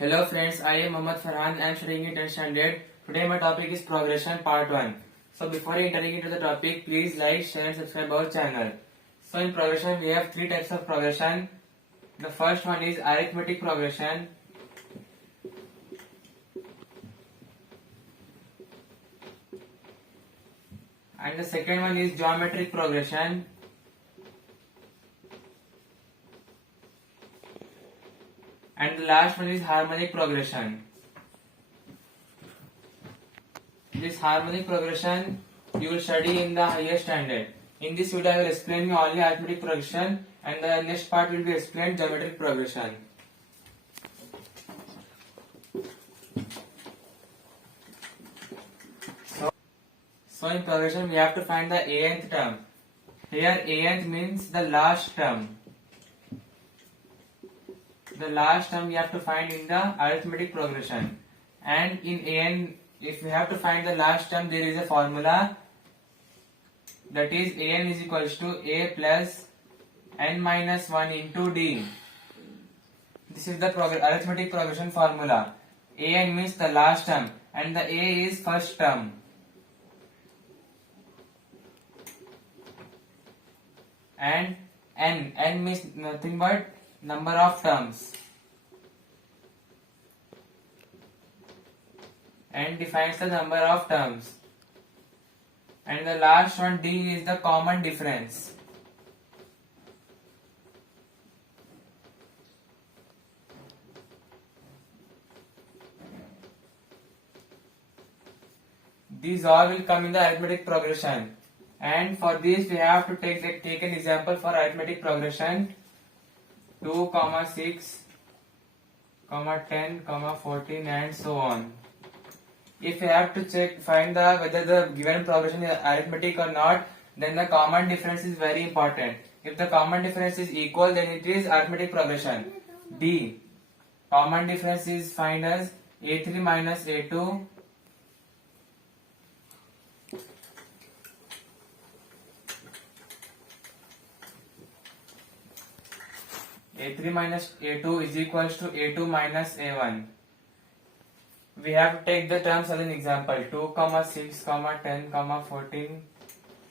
Hello friends, I am Mohammad Farhan. I am studying in 10th standard. Today my topic is progression part 1. So before entering into the topic, please like, share and subscribe our channel. So in progression we have three types of progression. The first one is arithmetic progression. And the second one is geometric progression. And the last one is harmonic progression. This harmonic progression you will study in the higher standard. In this video I will explain you only arithmetic progression and the next part will be explained geometric progression. So in progression we have to find the anth term. Here anth means the last term. The last term we have to find in the arithmetic progression. And in an, if we have to find the last term, there is a formula, that is an is equals to a plus n minus 1 into d. This is the arithmetic progression formula. An means the last term and the a is first term. And n means nothing but number of terms. N defines the number of terms. And the last one d is the common difference. These all will come in the arithmetic progression. And for this we have to take an example for arithmetic progression. 2, 6, 10, 14 and so on. If you have to find whether the given progression is arithmetic or not, then the common difference is very important. If the common difference is equal, then it is arithmetic progression. D. Common difference is find as a3 minus a2 a3 minus a2 is equals to a2 minus a1. We have to take the terms as an example. 2, 6, 10, 14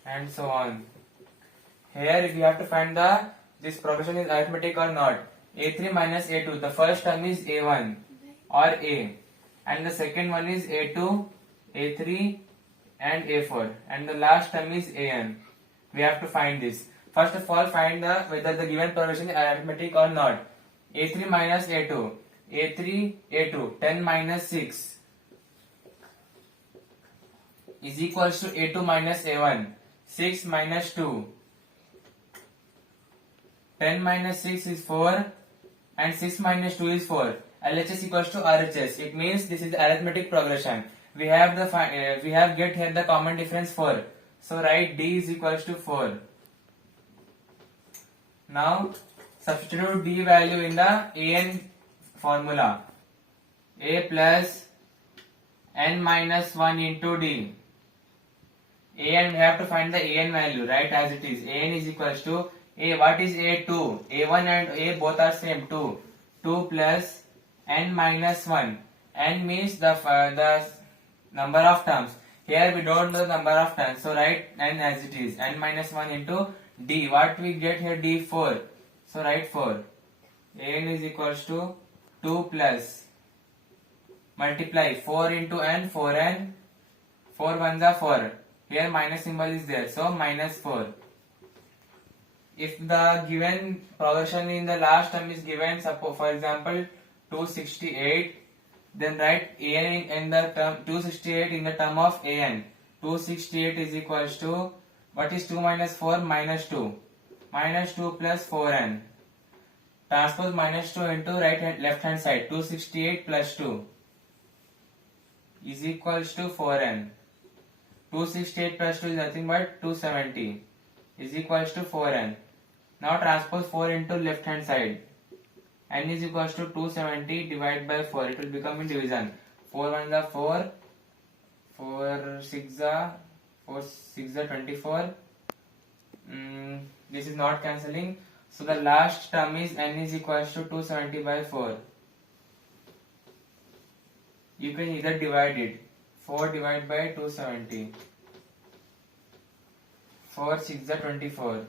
and so on. Here we have to find this progression is arithmetic or not. a3 minus a2, the first term is a1 or a, and the second one is a2, a3 and a4, and the last term is an. We have to find this. First of all, find whether the given progression is arithmetic or not. a3 minus a2, a3, a2, 10 minus 6 is equals to a2 minus a1, 6 minus 2, 10 minus 6 is 4 and 6 minus 2 is 4. LHS equals to RHS. It means this is arithmetic progression. We have get here the common difference 4. So write D is equals to 4. Now substitute D value in the an formula. A plus n minus 1 into d. An, we have to find the an value, right, as it is. An is equals to a. What is a2? A1 and a both are same, 2. 2 plus n minus 1. N means the number of terms. Here we don't know the number of terms, so write n as it is. N minus 1 into d. What we get here? D 4. So write 4. An is equals to 2 plus multiply 4 into n, 4n, 4 ones are 4. Here minus symbol is there, so minus 4. If the given progression in the last term is given, suppose for example 268, then write an in the term 268 in the term of an. 268 is equals to, what is 2 minus 4? Minus 2. Minus 2 plus 4n. Transpose minus 2 into left hand side. 268 plus 2 is equals to 4n. 268 plus 2 is nothing but 270 is equals to 4n. Now transpose 4 into left hand side. N is equals to 270 divided by 4. It will become in division. 4 1 is 4. 4 6 is 24. This is not cancelling. So the last term is n is equals to 270 by 4. You can either divide it. 4 divided by 270. 4 6 are 24.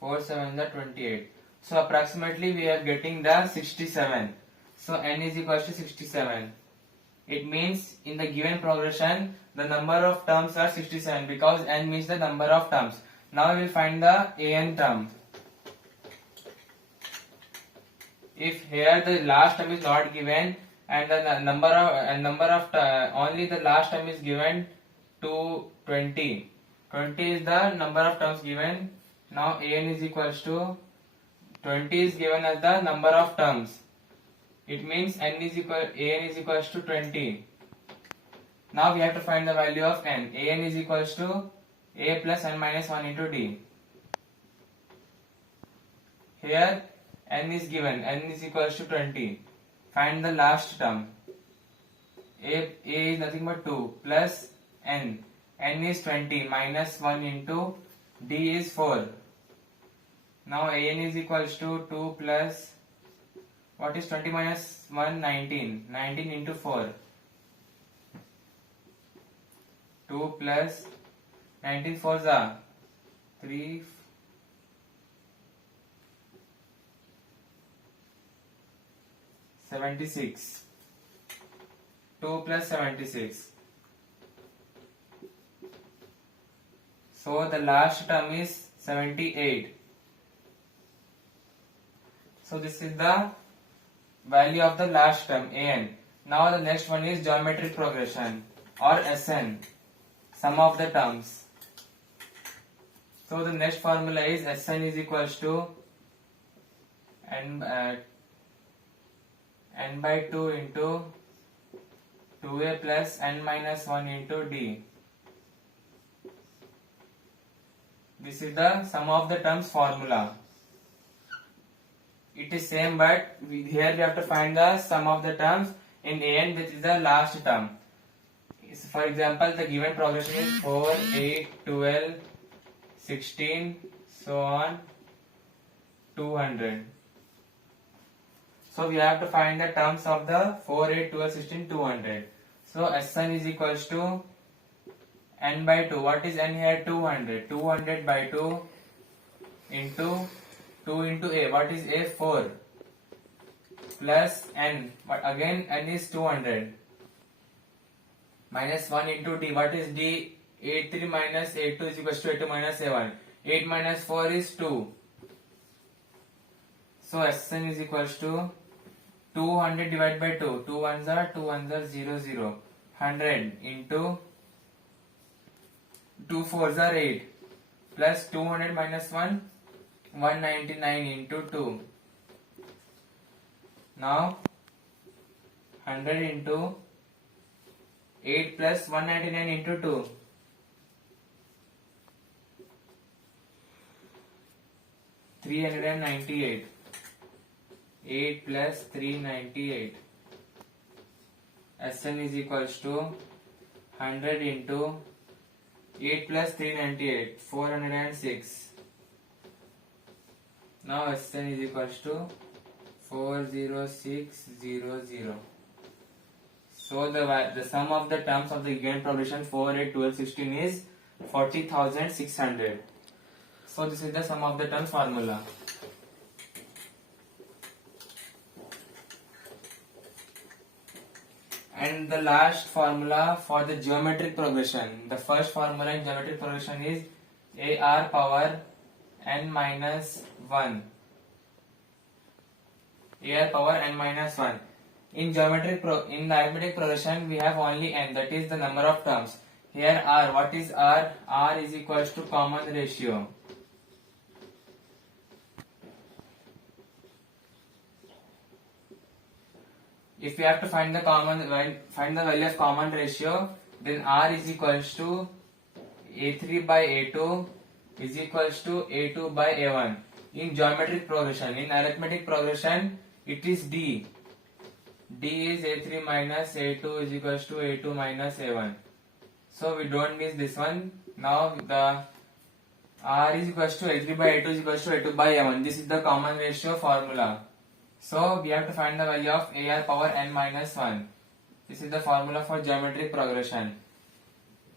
4 7 are 28. So approximately we are getting the 67. So n is equal to 67. It means in the given progression the number of terms are 67 because n means the number of terms. Now we will find the an term. If here the last term is not given and the number of only the last term is given to 20. 20 is the number of terms given. Now an is equals to 20 is given as the number of terms. It means an is equals to 20. Now we have to find the value of n. An is equals to a plus n minus 1 into d. Here n is given. N is equals to 20. Find the last term. A is nothing but 2 plus n. N is 20 minus 1 into d is 4. Now an is equals to 2 plus, what is 20 minus 1? 19. 19 into 4. 2 plus 19 4s are 3. 76. 2 plus 76. So the last term is 78. So this is the value of the last term an. Now the next one is geometric progression or Sn, sum of the terms. So the next formula is Sn is equals to n by 2 into 2a plus n minus 1 into d. This is the sum of the terms formula. It is same, but here we have to find the sum of the terms in an, which is the last term. For example, the given progression is 4, 8, 12, 16, so on 200. So we have to find the terms of the 4, 8, 12, 16, 200. So Sn is equals to n by 2. What is n here? 200. 200 by 2 into 2 into a. What is a? 4 plus n. But again n is 200 minus 1 into d. What is d? 83 minus 82 is equals to 82 minus 7. 8 minus 4 is 2. So Sn is equals to 200 divided by 2. 2 ones are 0 0. 100 into 2 fours are 8 plus 200 minus 1 199 into 2. Now 100 into 8 plus 199 into 2. 398. 8 plus 398. Sn is equals to 100 into 8 plus 398. 406. Now Sn is equals to 40600. So the sum of the terms of the given progression 4, 8, 12, 16 is 40,600. So this is the sum of the terms formula. And the last formula for the geometric progression. The first formula in geometric progression is ar power n minus 1. ar power n minus 1. In the arithmetic progression we have only n, that is the number of terms. Here r, what is r? R is equals to common ratio. If we have to find the value of common ratio, then r is equals to a3 by a2 is equals to a2 by a1. In geometric progression, in arithmetic progression, it is d. D is a3 minus a2 is equals to a2 minus a1. So we don't miss this one. Now the r is equals to a3 by a2 is equals to a2 by a1. This is the common ratio formula. So we have to find the value of AR power n minus 1. This is the formula for geometric progression.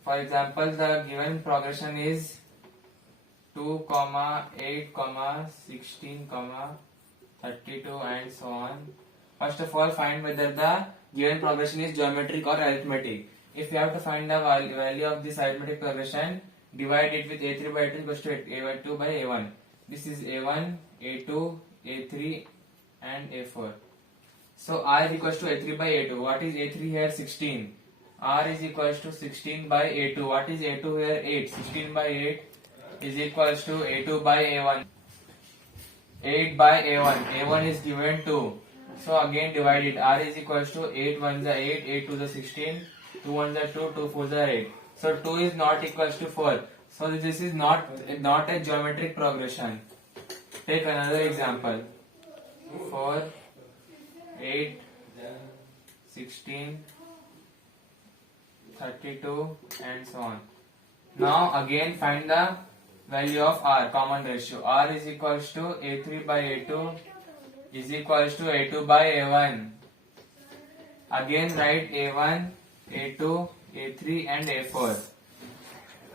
For example, the given progression is 2, 8, 16, 32 and so on. First of all, find whether the given progression is geometric or arithmetic. If you have to find the value of this arithmetic progression, divide it with A3 by A2 equals to A2 by A1. This is A1, A2, A3 and A4. So R is equals to A3 by A2. What is A3 here? 16. R is equals to 16 by A2. What is A2 here? 8. 16 by 8 is equals to A2 by A1. 8 by A1. A1 is given 2. So again divide it. R is equals to 8 1s are 8, 8 2s are 16, 2 1s are 2, 2 4s are 8. So 2 is not equals to 4. So this is not a geometric progression. Take another example. 4, 8, 16, 32 and so on. Now again find the value of R, common ratio. R is equals to A3 by A2 is equals to A2 by A1. Again write A1, A2, A3 and A4.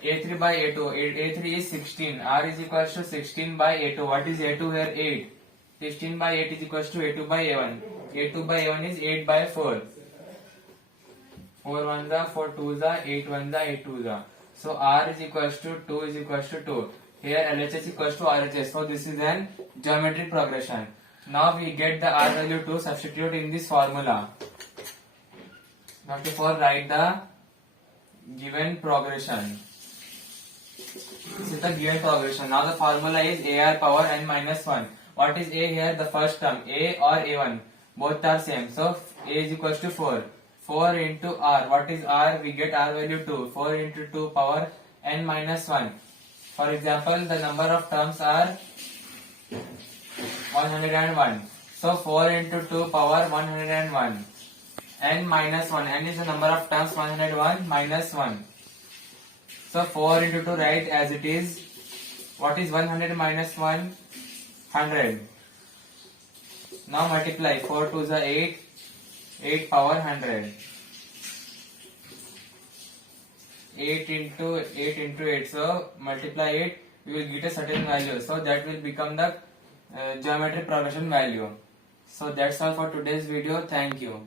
A3 by A2, A3 is 16. R is equals to 16 by A2. What is A2 here? 8. 16 by 8 is equals to A2 by A1. A2 by A1 is 8 by 4. 4 1s are 4 2s are 8 1s are 8 2s are. So R is equals to 2 is equals to 2. Here LHS equals to RHS. So this is an geometric progression. Now we get the R value to substitute in this formula. First of all, write the given progression. This is the given progression. Now the formula is AR power n minus 1. What is A here? The first term. A or A1. Both are same. So A is equals to 4. 4 into R. What is R? We get R value 2. 4 into 2 power n minus 1. For example, the number of terms are 101. So 4 into 2 power 101. N minus 1. N is the number of terms 101 minus 1. So 4 into 2 write as it is. What is 100 minus 1? 100. Now multiply. 4 2s are 8. 8 power 100. 8 into 8. So multiply it. We will get a certain value. So that will become the geometric progression value. So that's all for today's video. Thank you.